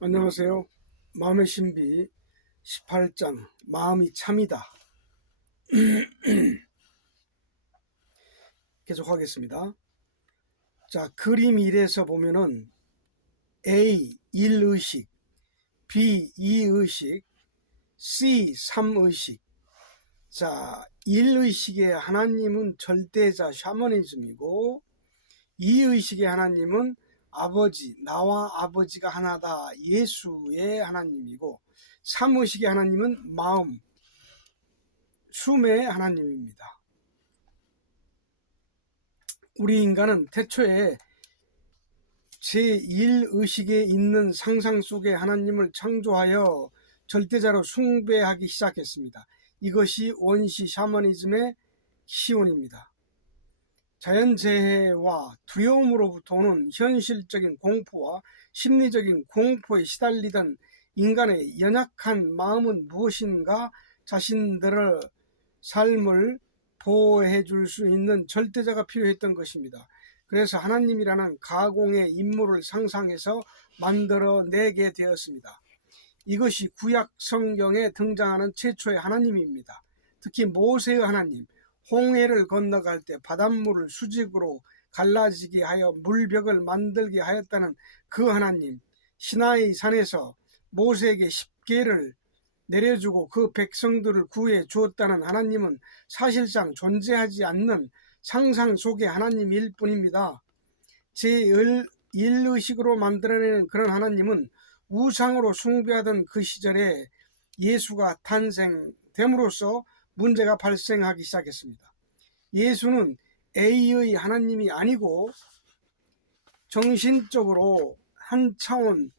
안녕하세요. 마음의 신비 18장 마음이 참이다. 계속하겠습니다. 자, 그림 1에서 보면은 A 1의식, B 2의식, C 3의식. 자, 1의식의 하나님은 절대자 샤머니즘이고 2의식의 하나님은 아버지, 나와 아버지가 하나다 예수의 하나님이고 3의식의 하나님은 마음, 숨의 하나님입니다. 우리 인간은 태초에 제1의식에 있는 상상 속에 하나님을 창조하여 절대자로 숭배하기 시작했습니다. 이것이 원시 샤머니즘의 시온입니다. 자연재해와 두려움으로부터 오는 현실적인 공포와 심리적인 공포에 시달리던 인간의 연약한 마음은 무엇인가 자신들의 삶을 보호해 줄 수 있는 절대자가 필요했던 것입니다. 그래서 하나님이라는 가공의 인물을 상상해서 만들어내게 되었습니다. 이것이 구약 성경에 등장하는 최초의 하나님입니다. 특히 모세의 하나님, 홍해를 건너갈 때 바닷물을 수직으로 갈라지게 하여 물벽을 만들게 하였다는 그 하나님, 시나이 산에서 모세에게 십계를 내려주고 그 백성들을 구해 주었다는 하나님은 사실상 존재하지 않는 상상 속의 하나님일 뿐입니다. 제1의식으로 만들어내는 그런 하나님은 우상으로 숭배하던 그 시절에 예수가 탄생됨으로써 문제가 발생하기 시작했습니다. 예수는 A의 하나님이 아니고 정신적으로 한 차원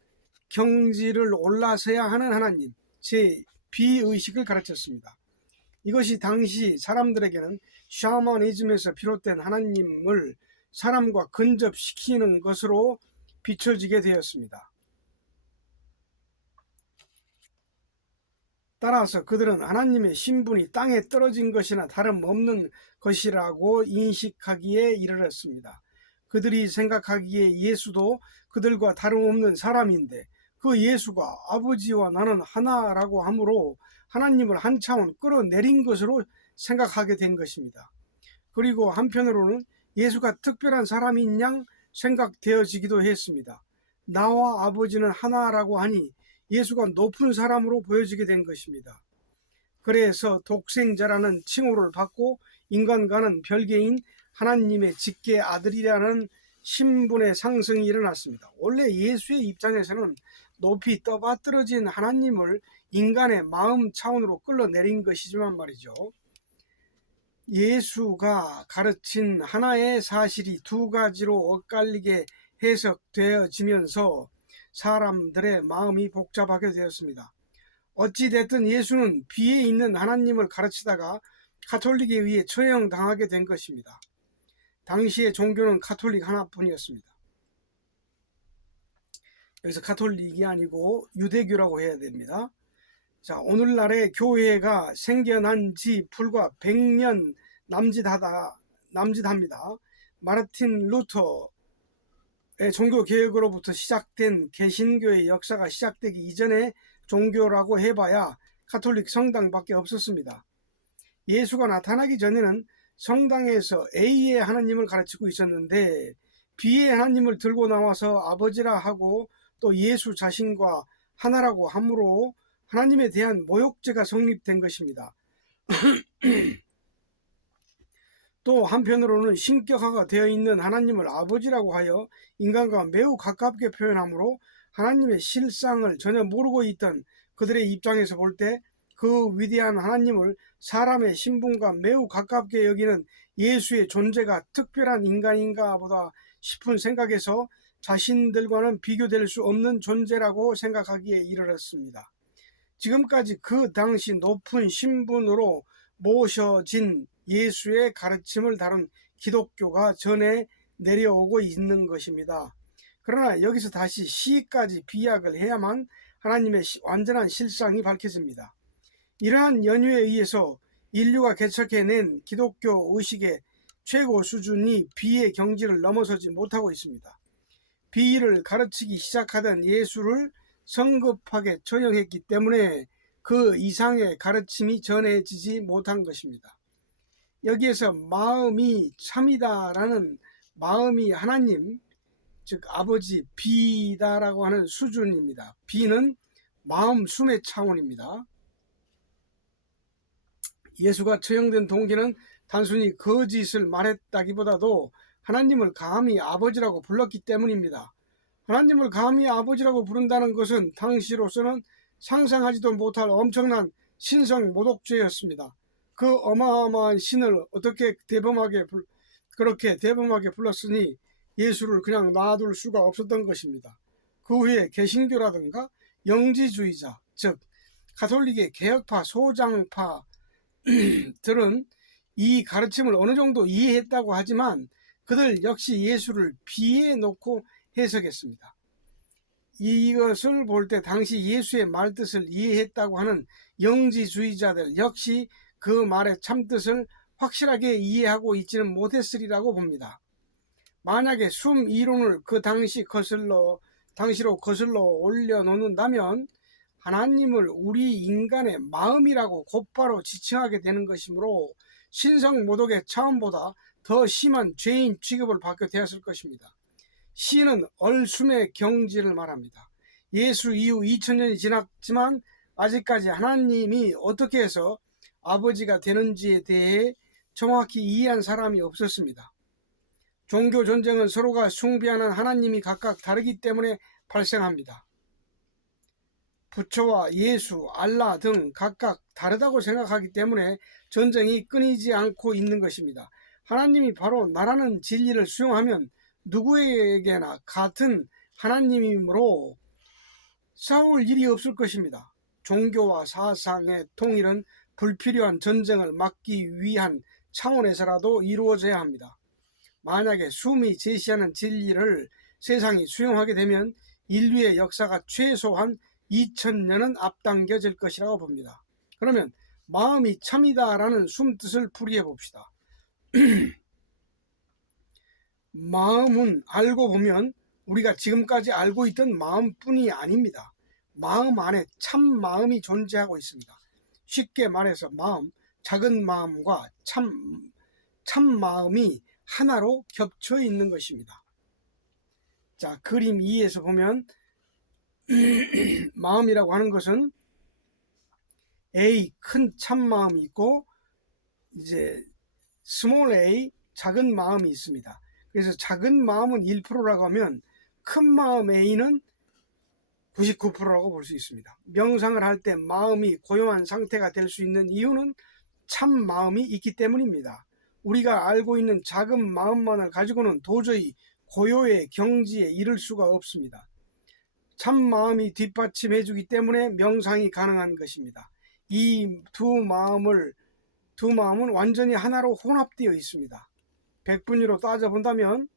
경지를 올라서야 하는 하나님, 제-B의식을 가르쳤습니다. 이것이 당시 사람들에게는 샤머니즘에서 비롯된 하나님을 사람과 근접시키는 것으로 비춰지게 되었습니다. 따라서 그들은 하나님의 신분이 땅에 떨어진 것이나 다름없는 것이라고 인식하기에 이르렀습니다. 그들이 생각하기에 예수도 그들과 다름없는 사람인데 그 예수가 아버지와 나는 하나라고 하므로 하나님을 한 차원 끌어내린 것으로 생각하게 된 것입니다. 그리고 한편으로는 예수가 특별한 사람인 양 생각되어지기도 했습니다. 나와 아버지는 하나라고 하니 예수가 높은 사람으로 보여지게 된 것입니다. 그래서 독생자라는 칭호를 받고 인간과는 별개인 하나님의 직계 아들이라는 신분의 상승이 일어났습니다. 원래 예수의 입장에서는 높이 떠받들어진 하나님을 인간의 마음 차원으로 끌어내린 것이지만 말이죠. 예수가 가르친 하나의 사실이 두 가지로 엇갈리게 해석되어지면서 사람들의 마음이 복잡하게 되었습니다. 어찌됐든 예수는 비에 있는 하나님을 가르치다가 가톨릭에 의해 처형당하게 된 것입니다. 당시의 종교는 가톨릭 하나뿐이었습니다. 여기서 가톨릭이 아니고 유대교라고 해야 됩니다. 자, 오늘날의 교회가 생겨난 지 불과 100년 남짓합니다. 마르틴 루터의 종교개혁으로부터 시작된 개신교의 역사가 시작되기 이전에 종교라고 해봐야 가톨릭 성당밖에 없었습니다. 예수가 나타나기 전에는 성당에서 A의 하나님을 가르치고 있었는데 B의 하나님을 들고 나와서 아버지라 하고 또 예수 자신과 하나라고 함으로 하나님에 대한 모욕죄가 성립된 것입니다. 또 한편으로는 신격화가 되어 있는 하나님을 아버지라고 하여 인간과 매우 가깝게 표현하므로 하나님의 실상을 전혀 모르고 있던 그들의 입장에서 볼 때 그 위대한 하나님을 사람의 신분과 매우 가깝게 여기는 예수의 존재가 특별한 인간인가 보다 싶은 생각에서 자신들과는 비교될 수 없는 존재라고 생각하기에 이르렀습니다. 지금까지 그 당시 높은 신분으로 모셔진 예수의 가르침을 다룬 기독교가 전해 내려오고 있는 것입니다. 그러나 여기서 다시 시까지 비약을 해야만 하나님의 완전한 실상이 밝혀집니다. 이러한 연유에 의해서 인류가 개척해낸 기독교 의식의 최고 수준이 비의 경지를 넘어서지 못하고 있습니다. 비를 가르치기 시작하던 예수를 성급하게 처형했기 때문에 그 이상의 가르침이 전해지지 못한 것입니다. 여기에서 마음이 참이다라는 마음이 하나님, 즉 아버지 비다라고 하는 수준입니다. 비는 마음 숨의 차원입니다. 예수가 처형된 동기는 단순히 거짓을 말했다기보다도 하나님을 감히 아버지라고 불렀기 때문입니다. 하나님을 감히 아버지라고 부른다는 것은 당시로서는 상상하지도 못할 엄청난 신성 모독죄였습니다. 그 어마어마한 신을 어떻게 그렇게 대범하게 불렀으니 예수를 그냥 놔둘 수가 없었던 것입니다. 그 후에 개신교라든가 영지주의자, 즉 가톨릭의 개혁파, 소장파 들은 이 가르침을 어느 정도 이해했다고 하지만 그들 역시 예수를 비해 놓고 해석했습니다. 이것을 볼 때 당시 예수의 말뜻을 이해했다고 하는 영지주의자들 역시 그 말의 참뜻을 확실하게 이해하고 있지는 못했으리라고 봅니다. 만약에 숨 이론을 그 당시로 거슬러 올려놓는다면 하나님을 우리 인간의 마음이라고 곧바로 지칭하게 되는 것이므로 신성 모독의 차원보다 더 심한 죄인 취급을 받게 되었을 것입니다. 시는 얼숨의 경지를 말합니다. 예수 이후 2000년이 지났지만 아직까지 하나님이 어떻게 해서 아버지가 되는지에 대해 정확히 이해한 사람이 없었습니다. 종교 전쟁은 서로가 숭배하는 하나님이 각각 다르기 때문에 발생합니다. 부처와 예수, 알라 등 각각 다르다고 생각하기 때문에 전쟁이 끊이지 않고 있는 것입니다. 하나님이 바로 나라는 진리를 수용하면 누구에게나 같은 하나님이므로 싸울 일이 없을 것입니다. 종교와 사상의 통일은 불필요한 전쟁을 막기 위한 차원에서라도 이루어져야 합니다. 만약에 숨이 제시하는 진리를 세상이 수용하게 되면 인류의 역사가 최소한 2000년은 앞당겨질 것이라고 봅니다. 그러면 마음이 참이다라는 숨뜻을 풀이해 봅시다. 마음은 알고 보면 우리가 지금까지 알고 있던 마음뿐이 아닙니다. 마음 안에 참 마음이 존재하고 있습니다. 쉽게 말해서 마음, 작은 마음과 참 마음이 하나로 겹쳐 있는 것입니다. 자, 그림 2에서 보면 마음이라고 하는 것은 A, 큰 참마음이 있고 이제 small a, 작은 마음이 있습니다. 그래서 작은 마음은 1%라고 하면 큰 마음 A는 99%라고 볼 수 있습니다. 명상을 할 때 마음이 고요한 상태가 될 수 있는 이유는 참 마음이 있기 때문입니다. 우리가 알고 있는 작은 마음만을 가지고는 도저히 고요의 경지에 이를 수가 없습니다. 참 마음이 뒷받침해 주기 때문에 명상이 가능한 것입니다. 이 두 마음은 완전히 하나로 혼합되어 있습니다. 100분위로 따져본다면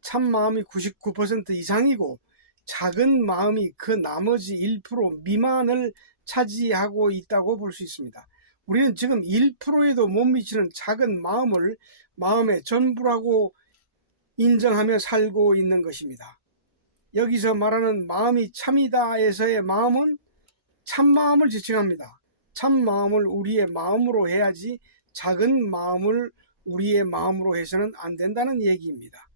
참 마음이 99% 이상이고 작은 마음이 그 나머지 1% 미만을 차지하고 있다고 볼 수 있습니다. 우리는 지금 1%에도 못 미치는 작은 마음을 마음의 전부라고 인정하며 살고 있는 것입니다. 여기서 말하는 마음이 참이다에서의 마음은 참마음을 지칭합니다. 참마음을 우리의 마음으로 해야지 작은 마음을 우리의 마음으로 해서는 안 된다는 얘기입니다.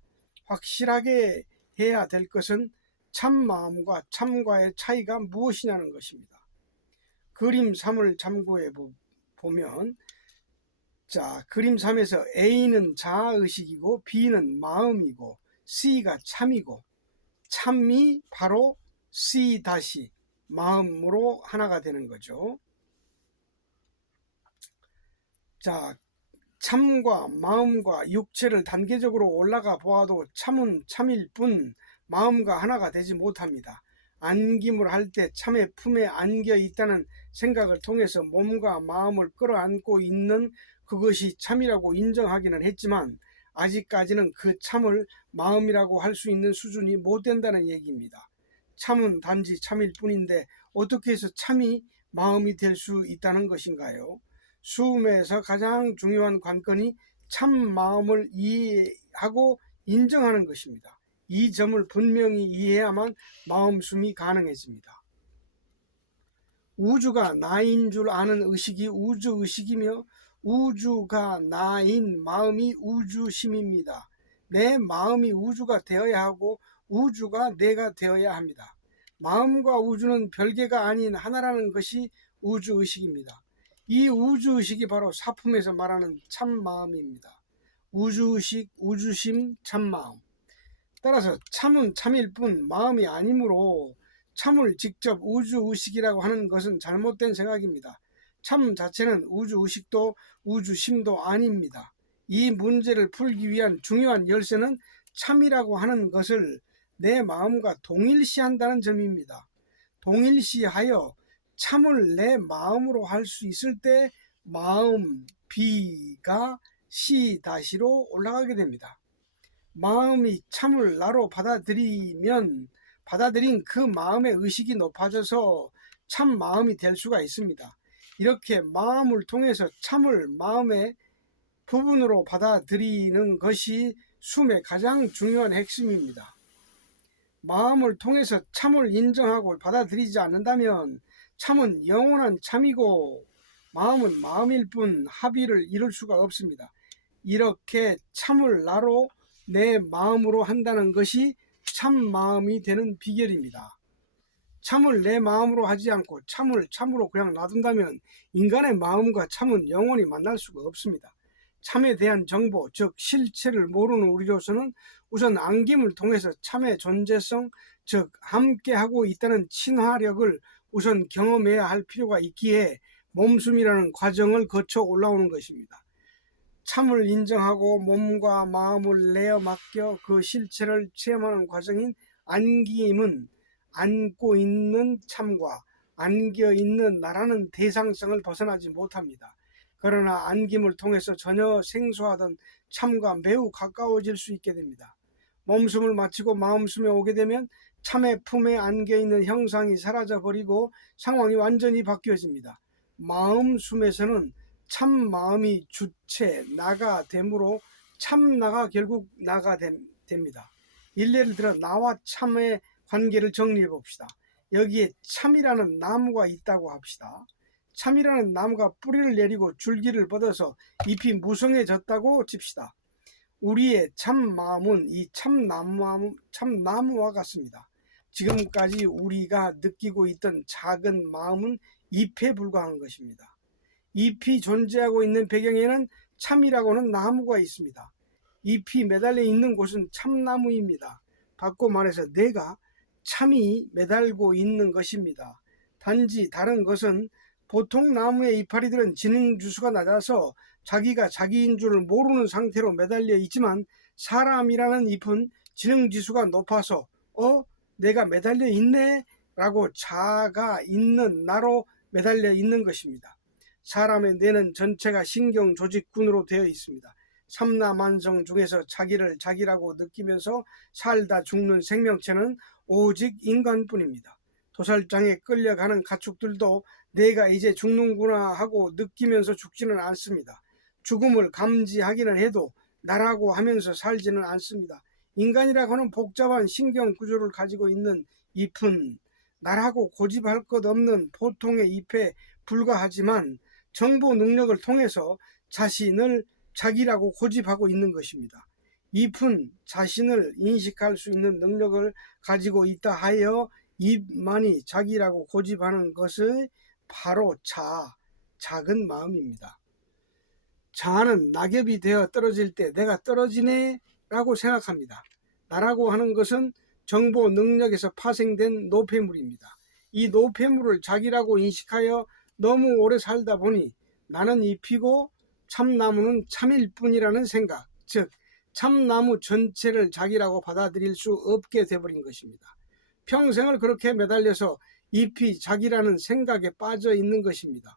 확실하게 해야 될 것은 참마음과 참과의 차이가 무엇이냐는 것입니다. 그림 3을 참고해 보면 자, 그림 3에서 A는 자아의식이고 B는 마음이고 C가 참이고 참이 바로 C 다시 마음으로 하나가 되는 거죠. 자, 참과 마음과 육체를 단계적으로 올라가 보아도 참은 참일 뿐 마음과 하나가 되지 못합니다. 안김을 할 때 참의 품에 안겨 있다는 생각을 통해서 몸과 마음을 끌어안고 있는 그것이 참이라고 인정하기는 했지만 아직까지는 그 참을 마음이라고 할 수 있는 수준이 못 된다는 얘기입니다. 참은 단지 참일 뿐인데 어떻게 해서 참이 마음이 될 수 있다는 것인가요? 수음에서 가장 중요한 관건이 참 마음을 이해하고 인정하는 것입니다. 이 점을 분명히 이해해야만 마음숨이 가능해집니다. 우주가 나인 줄 아는 의식이 우주의식이며 우주가 나인 마음이 우주심입니다. 내 마음이 우주가 되어야 하고 우주가 내가 되어야 합니다. 마음과 우주는 별개가 아닌 하나라는 것이 우주의식입니다. 이 우주의식이 바로 사품에서 말하는 참마음입니다. 우주의식, 우주심, 참마음. 따라서 참은 참일 뿐 마음이 아니므로 참을 직접 우주의식이라고 하는 것은 잘못된 생각입니다. 참 자체는 우주의식도 우주심도 아닙니다. 이 문제를 풀기 위한 중요한 열쇠는 참이라고 하는 것을 내 마음과 동일시한다는 점입니다. 동일시하여 참을 내 마음으로 할 수 있을 때 마음 B가 C-로 올라가게 됩니다. 마음이 참을 나로 받아들인 그 마음의 의식이 높아져서 참 마음이 될 수가 있습니다. 이렇게 마음을 통해서 참을 마음의 부분으로 받아들이는 것이 숨의 가장 중요한 핵심입니다. 마음을 통해서 참을 인정하고 받아들이지 않는다면 참은 영원한 참이고 마음은 마음일 뿐 합의를 이룰 수가 없습니다. 이렇게 참을 나로 내 마음으로 한다는 것이 참 마음이 되는 비결입니다. 참을 내 마음으로 하지 않고 참을 참으로 그냥 놔둔다면 인간의 마음과 참은 영원히 만날 수가 없습니다. 참에 대한 정보, 즉 실체를 모르는 우리로서는 우선 안김을 통해서 참의 존재성, 즉 함께하고 있다는 친화력을 우선 경험해야 할 필요가 있기에 몸숨이라는 과정을 거쳐 올라오는 것입니다. 참을 인정하고 몸과 마음을 내어 맡겨 그 실체를 체험하는 과정인 안김은 안고 있는 참과 안겨 있는 나라는 대상성을 벗어나지 못합니다. 그러나 안김을 통해서 전혀 생소하던 참과 매우 가까워질 수 있게 됩니다. 몸숨을 마치고 마음숨에 오게 되면 참의 품에 안겨 있는 형상이 사라져버리고 상황이 완전히 바뀌어집니다. 마음숨에서는 참 마음이 주체, 나가 되므로 참나가 결국 나가 됩니다. 일례를 들어 나와 참의 관계를 정리해 봅시다. 여기에 참이라는 나무가 있다고 합시다. 참이라는 나무가 뿌리를 내리고 줄기를 뻗어서 잎이 무성해졌다고 칩시다. 우리의 참 마음은 이 참나무와 같습니다. 지금까지 우리가 느끼고 있던 작은 마음은 잎에 불과한 것입니다. 잎이 존재하고 있는 배경에는 참이라고 하는 나무가 있습니다. 잎이 매달려 있는 곳은 참나무입니다. 바꿔 말해서 내가 참이 매달고 있는 것입니다. 단지 다른 것은 보통 나무의 이파리들은 지능지수가 낮아서 자기가 자기인 줄 모르는 상태로 매달려 있지만 사람이라는 잎은 지능지수가 높아서 내가 매달려 있네 라고 자가 있는 나로 매달려 있는 것입니다. 사람의 뇌는 전체가 신경조직군으로 되어 있습니다. 삼라만성 중에서 자기를 자기라고 느끼면서 살다 죽는 생명체는 오직 인간뿐입니다. 도살장에 끌려가는 가축들도 내가 이제 죽는구나 하고 느끼면서 죽지는 않습니다. 죽음을 감지하기는 해도 나라고 하면서 살지는 않습니다. 인간이라고 하는 복잡한 신경 구조를 가지고 있는 잎은 나라고 고집할 것 없는 보통의 잎에 불과하지만 정보 능력을 통해서 자신을 자기라고 고집하고 있는 것입니다. 잎은 자신을 인식할 수 있는 능력을 가지고 있다 하여 잎만이 자기라고 고집하는 것이 바로 작은 마음입니다. 자아는 낙엽이 되어 떨어질 때 내가 떨어지네 라고 생각합니다. 나라고 하는 것은 정보 능력에서 파생된 노폐물입니다. 이 노폐물을 자기라고 인식하여 너무 오래 살다 보니 나는 잎이고 참나무는 참일 뿐이라는 생각, 즉 참나무 전체를 자기라고 받아들일 수 없게 되어버린 것입니다. 평생을 그렇게 매달려서 잎이 자기라는 생각에 빠져 있는 것입니다.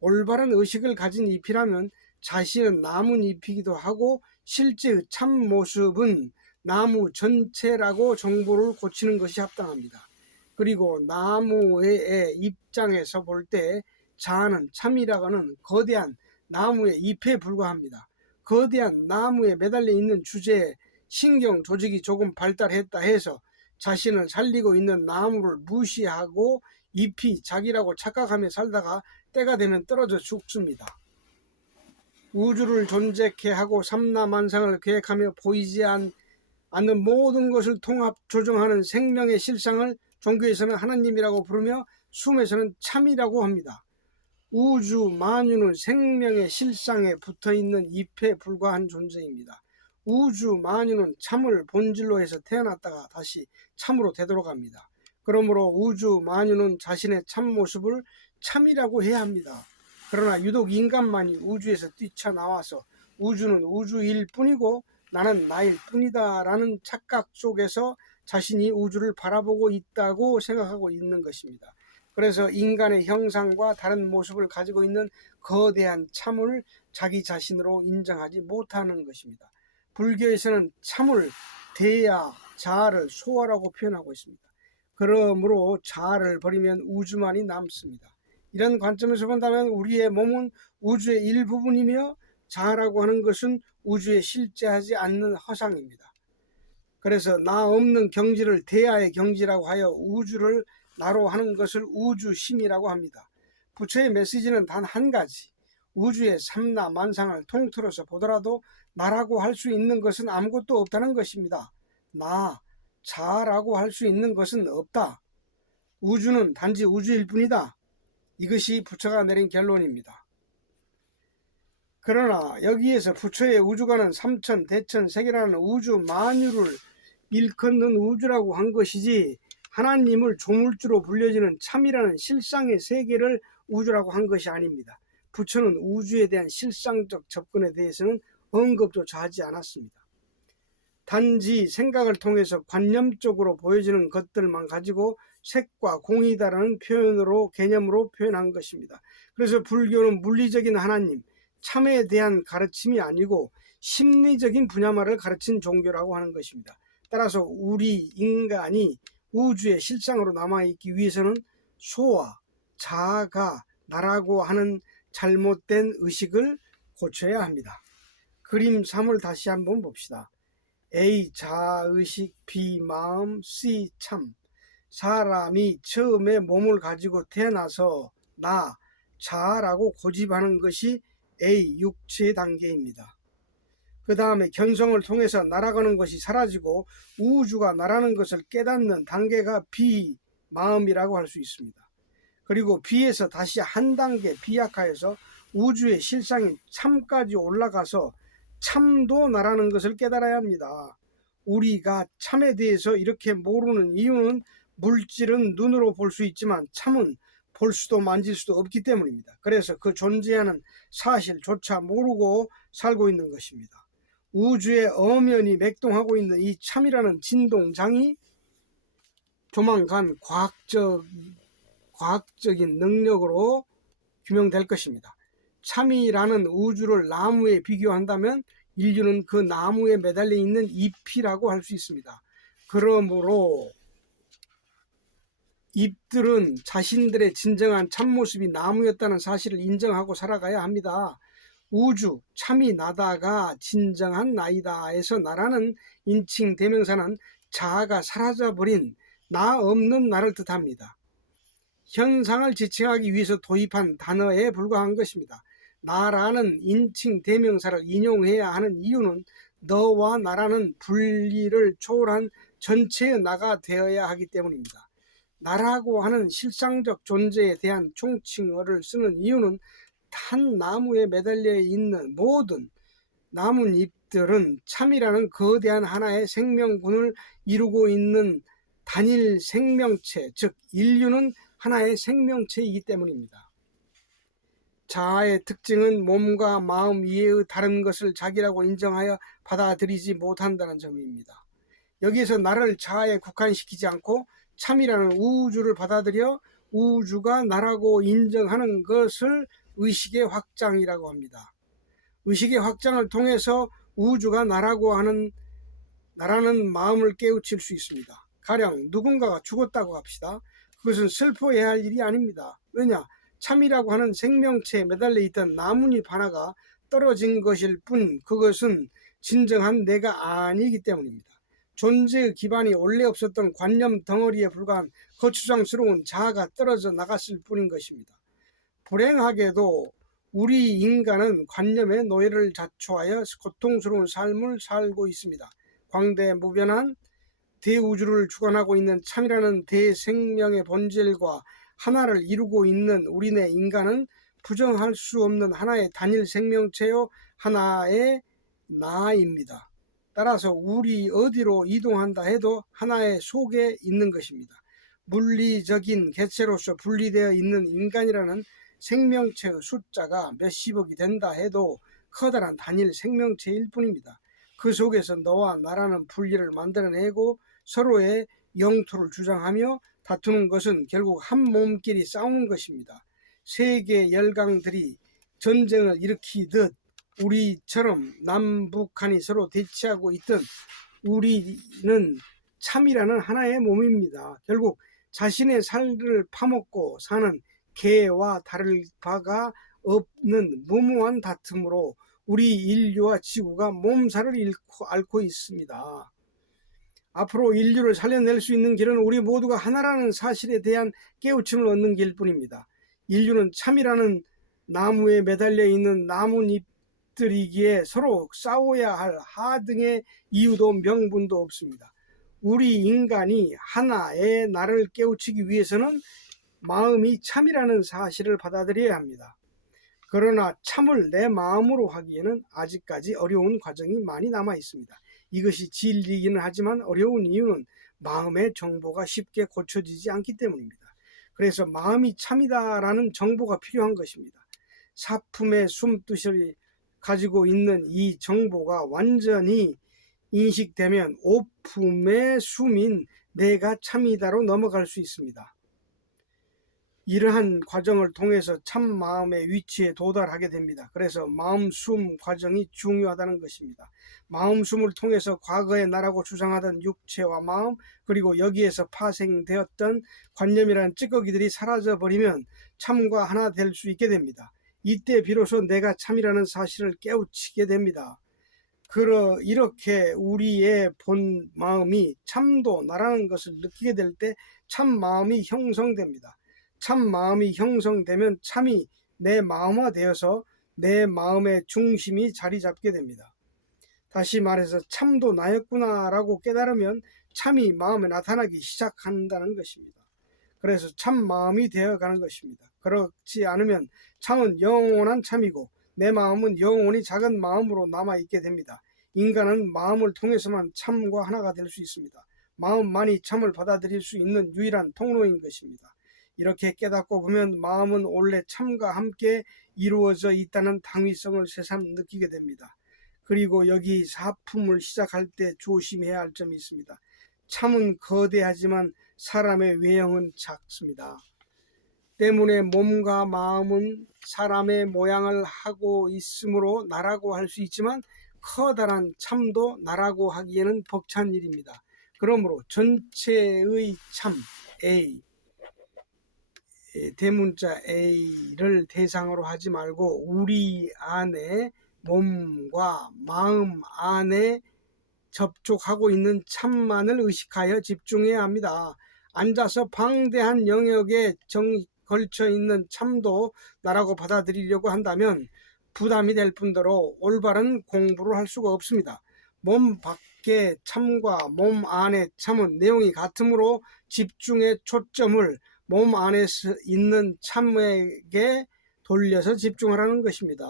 올바른 의식을 가진 잎이라면 자신은 나뭇잎이기도 하고 실제의 참 모습은 나무 전체라고 정보를 고치는 것이 합당합니다. 그리고 나무의 입장에서 볼 때 자아는 참이라고는 거대한 나무의 잎에 불과합니다. 거대한 나무에 매달려 있는 주제에 신경 조직이 조금 발달했다 해서 자신을 살리고 있는 나무를 무시하고 잎이 자기라고 착각하며 살다가 때가 되면 떨어져 죽습니다. 우주를 존재케 하고 삼라만상을 계획하며 보이지 않는 모든 것을 통합 조정하는 생명의 실상을 종교에서는 하나님이라고 부르며 숨에서는 참이라고 합니다. 우주 만유는 생명의 실상에 붙어있는 잎에 불과한 존재입니다. 우주 만유는 참을 본질로 해서 태어났다가 다시 참으로 되돌아갑니다. 그러므로 우주 만유는 자신의 참모습을 참이라고 해야 합니다. 그러나 유독 인간만이 우주에서 뛰쳐나와서 우주는 우주일 뿐이고 나는 나일 뿐이다 라는 착각 속에서 자신이 우주를 바라보고 있다고 생각하고 있는 것입니다. 그래서 인간의 형상과 다른 모습을 가지고 있는 거대한 참을 자기 자신으로 인정하지 못하는 것입니다. 불교에서는 참을 대야, 자아를 소화라고 표현하고 있습니다. 그러므로 자아를 버리면 우주만이 남습니다. 이런 관점에서 본다면 우리의 몸은 우주의 일부분이며 자아라고 하는 것은 우주에 실제하지 않는 허상입니다. 그래서 나 없는 경지를 대야의 경지라고 하여 우주를 나로 하는 것을 우주심이라고 합니다. 부처의 메시지는 단 한 가지, 우주의 삼라만상을 통틀어서 보더라도 나라고 할 수 있는 것은 아무것도 없다는 것입니다. 나, 자라고 할 수 있는 것은 없다. 우주는 단지 우주일 뿐이다. 이것이 부처가 내린 결론입니다. 그러나 여기에서 부처의 우주관은 삼천, 대천, 세계라는 우주 만유를 일컫는 우주라고 한 것이지 하나님을 조물주로 불려지는 참이라는 실상의 세계를 우주라고 한 것이 아닙니다. 부처는 우주에 대한 실상적 접근에 대해서는 언급조차 하지 않았습니다. 단지 생각을 통해서 관념적으로 보여지는 것들만 가지고 색과 공이다라는 표현으로 개념으로 표현한 것입니다. 그래서 불교는 물리적인 하나님, 참에 대한 가르침이 아니고 심리적인 분야말을 가르친 종교라고 하는 것입니다. 따라서 우리 인간이 우주의 실상으로 남아있기 위해서는 소와 자아가 나라고 하는 잘못된 의식을 고쳐야 합니다. 그림 3을 다시 한번 봅시다. A. 자아의식, B. 마음, C. 참. 사람이 처음에 몸을 가지고 태어나서 나, 자아라고 고집하는 것이 A. 육체 단계입니다. 그 다음에 견성을 통해서 날아가는 것이 사라지고 우주가 나라는 것을 깨닫는 단계가 B. 마음이라고 할 수 있습니다. 그리고 B에서 다시 한 단계 비약화해서 우주의 실상인 참까지 올라가서 참도 나라는 것을 깨달아야 합니다. 우리가 참에 대해서 이렇게 모르는 이유는 물질은 눈으로 볼 수 있지만 참은 볼 수도 만질 수도 없기 때문입니다. 그래서 그 존재하는 사실조차 모르고 살고 있는 것입니다. 우주의 엄연히 맥동하고 있는 이 참이라는 진동장이 조만간 과학적인 능력으로 규명될 것입니다. 참이라는 우주를 나무에 비교한다면 인류는 그 나무에 매달려 있는 잎이라고 할 수 있습니다. 그러므로 잎들은 자신들의 진정한 참모습이 나무였다는 사실을 인정하고 살아가야 합니다. 우주, 참이 나다가 진정한 나이다 에서 나라는 인칭 대명사는 자아가 사라져버린 나 없는 나를 뜻합니다. 현상을 지칭하기 위해서 도입한 단어에 불과한 것입니다. 나라는 인칭 대명사를 인용해야 하는 이유는 너와 나라는 분리를 초월한 전체의 나가 되어야 하기 때문입니다. 나라고 하는 실상적 존재에 대한 총칭어를 쓰는 이유는 한 나무에 매달려 있는 모든 나뭇잎들은 참이라는 거대한 하나의 생명군을 이루고 있는 단일 생명체, 즉 인류는 하나의 생명체이기 때문입니다. 자아의 특징은 몸과 마음 이외의 다른 것을 자기라고 인정하여 받아들이지 못한다는 점입니다. 여기에서 나를 자아에 국한시키지 않고 참이라는 우주를 받아들여 우주가 나라고 인정하는 것을 의식의 확장이라고 합니다. 의식의 확장을 통해서 우주가 나라고 하는 나라는 마음을 깨우칠 수 있습니다. 가령 누군가가 죽었다고 합시다. 그것은 슬퍼해야 할 일이 아닙니다. 왜냐? 참이라고 하는 생명체에 매달려 있던 나뭇잎 하나가 떨어진 것일 뿐 그것은 진정한 내가 아니기 때문입니다. 존재의 기반이 원래 없었던 관념 덩어리에 불과한 거추장스러운 자아가 떨어져 나갔을 뿐인 것입니다. 불행하게도 우리 인간은 관념의 노예를 자초하여 고통스러운 삶을 살고 있습니다. 광대무변한 대우주를 주관하고 있는 참이라는 대생명의 본질과 하나를 이루고 있는 우리네 인간은 부정할 수 없는 하나의 단일 생명체요, 하나의 나입니다. 따라서 우리 어디로 이동한다 해도 하나의 속에 있는 것입니다. 물리적인 개체로서 분리되어 있는 인간이라는 생명체의 숫자가 몇십억이 된다 해도 커다란 단일 생명체일 뿐입니다. 그 속에서 너와 나라는 분리를 만들어내고 서로의 영토를 주장하며 다투는 것은 결국 한 몸끼리 싸우는 것입니다. 세계 열강들이 전쟁을 일으키듯 우리처럼 남북한이 서로 대치하고 있던 우리는 참이라는 하나의 몸입니다. 결국 자신의 살을 파먹고 사는 개와 다를 바가 없는 무모한 다툼으로 우리 인류와 지구가 몸살을 앓고 있습니다. 앞으로 인류를 살려낼 수 있는 길은 우리 모두가 하나라는 사실에 대한 깨우침을 얻는 길뿐입니다. 인류는 참이라는 나무에 매달려 있는 나뭇잎들이기에 서로 싸워야 할 하등의 이유도 명분도 없습니다. 우리 인간이 하나의 나를 깨우치기 위해서는 마음이 참이라는 사실을 받아들여야 합니다. 그러나 참을 내 마음으로 하기에는 아직까지 어려운 과정이 많이 남아 있습니다. 이것이 진리이기는 하지만 어려운 이유는 마음의 정보가 쉽게 고쳐지지 않기 때문입니다. 그래서 마음이 참이다라는 정보가 필요한 것입니다. 사품의 숨뜻을 가지고 있는 이 정보가 완전히 인식되면 오품의 숨인 내가 참이다로 넘어갈 수 있습니다. 이러한 과정을 통해서 참 마음의 위치에 도달하게 됩니다. 그래서 마음숨 과정이 중요하다는 것입니다. 마음숨을 통해서 과거의 나라고 주장하던 육체와 마음, 그리고 여기에서 파생되었던 관념이라는 찌꺼기들이 사라져버리면 참과 하나 될 수 있게 됩니다. 이때 비로소 내가 참이라는 사실을 깨우치게 됩니다. 이렇게 우리의 본 마음이 참도 나라는 것을 느끼게 될 때 참 마음이 형성됩니다. 참 마음이 형성되면 참이 내 마음화되어서 내 마음의 중심이 자리 잡게 됩니다. 다시 말해서 참도 나였구나라고 깨달으면 참이 마음에 나타나기 시작한다는 것입니다. 그래서 참 마음이 되어가는 것입니다. 그렇지 않으면 참은 영원한 참이고 내 마음은 영원히 작은 마음으로 남아있게 됩니다. 인간은 마음을 통해서만 참과 하나가 될 수 있습니다. 마음만이 참을 받아들일 수 있는 유일한 통로인 것입니다. 이렇게 깨닫고 보면 마음은 원래 참과 함께 이루어져 있다는 당위성을 새삼 느끼게 됩니다. 그리고 여기 사품을 시작할 때 조심해야 할 점이 있습니다. 참은 거대하지만 사람의 외형은 작습니다. 때문에 몸과 마음은 사람의 모양을 하고 있으므로 나라고 할 수 있지만 커다란 참도 나라고 하기에는 벅찬 일입니다. 그러므로 전체의 참 A, 대문자 A를 대상으로 하지 말고 우리 안에 몸과 마음 안에 접촉하고 있는 참만을 의식하여 집중해야 합니다. 앉아서 방대한 영역에 걸쳐 있는 참도 나라고 받아들이려고 한다면 부담이 될 뿐더러 올바른 공부를 할 수가 없습니다. 몸 밖의 참과 몸 안의 참은 내용이 같으므로 집중의 초점을 몸 안에 있는 참에게 돌려서 집중하라는 것입니다.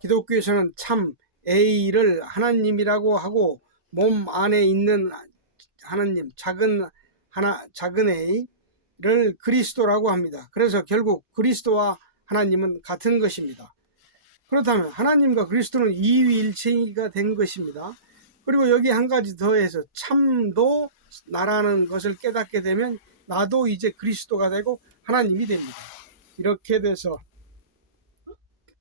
기독교에서는 참 A를 하나님이라고 하고 몸 안에 있는 하나님, 작은 A를 그리스도라고 합니다. 그래서 결국 그리스도와 하나님은 같은 것입니다. 그렇다면 하나님과 그리스도는 이위일체가 된 것입니다. 그리고 여기 한 가지 더해서 참도 나라는 것을 깨닫게 되면 나도 이제 그리스도가 되고 하나님이 됩니다. 이렇게 돼서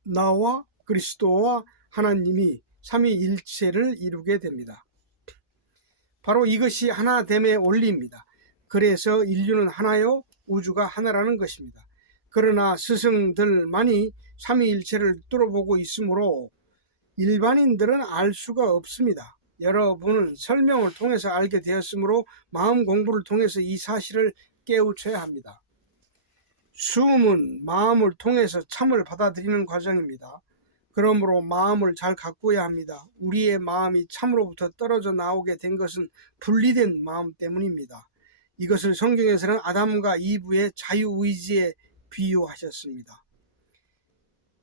나와 그리스도와 하나님이 삼위일체를 이루게 됩니다. 바로 이것이 하나됨의 원리입니다. 그래서 인류는 하나요, 우주가 하나라는 것입니다. 그러나 스승들만이 삼위일체를 뚫어보고 있으므로 일반인들은 알 수가 없습니다. 여러분은 설명을 통해서 알게 되었으므로 마음 공부를 통해서 이 사실을 깨우쳐야 합니다. 숨은 마음을 통해서 참을 받아들이는 과정입니다. 그러므로 마음을 잘 가꾸어야 합니다. 우리의 마음이 참으로부터 떨어져 나오게 된 것은 분리된 마음 때문입니다. 이것을 성경에서는 아담과 이브의 자유의지에 비유하셨습니다.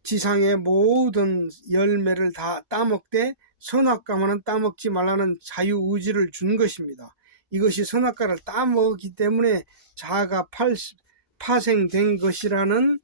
지상의 모든 열매를 다 따먹되 선악과만은 따먹지 말라는 자유의지를 준 것입니다. 이것이 선악과를 따먹기 때문에 자아가 파생된 것이라는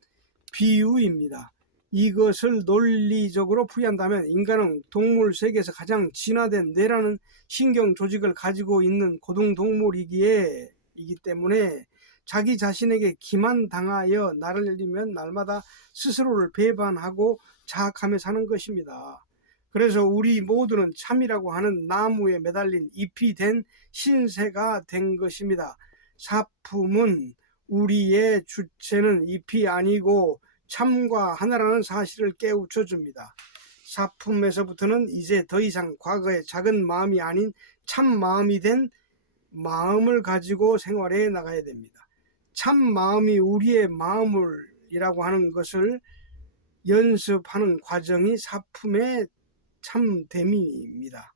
비유입니다. 이것을 논리적으로 풀이한다면 인간은 동물 세계에서 가장 진화된 뇌라는 신경 조직을 가지고 있는 고등동물이기 때문에 자기 자신에게 기만당하여 날리면 날마다 스스로를 배반하고 자학하며 사는 것입니다. 그래서 우리 모두는 참이라고 하는 나무에 매달린 잎이 된 신세가 된 것입니다. 사품은 우리의 주체는 잎이 아니고 참과 하나라는 사실을 깨우쳐 줍니다. 사품에서부터는 이제 더 이상 과거의 작은 마음이 아닌 참 마음이 된 마음을 가지고 생활해 나가야 됩니다. 참 마음이 우리의 마음이라고 하는 것을 연습하는 과정이 사품의 참됨입니다.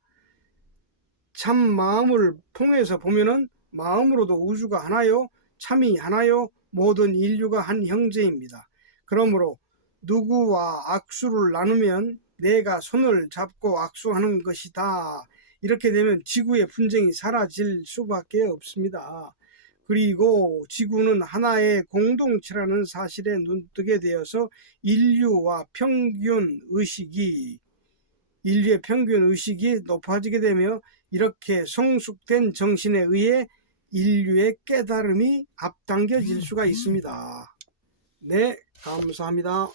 참 마음을 통해서 보면은 마음으로도 우주가 하나요, 참이 하나요, 모든 인류가 한 형제입니다. 그러므로 누구와 악수를 나누면 내가 손을 잡고 악수하는 것이다. 이렇게 되면 지구의 분쟁이 사라질 수밖에 없습니다. 그리고 지구는 하나의 공동체라는 사실에 눈뜨게 되어서 인류의 평균 의식이 높아지게 되며 이렇게 성숙된 정신에 의해 인류의 깨달음이 앞당겨질 수가 있습니다. 네, 감사합니다.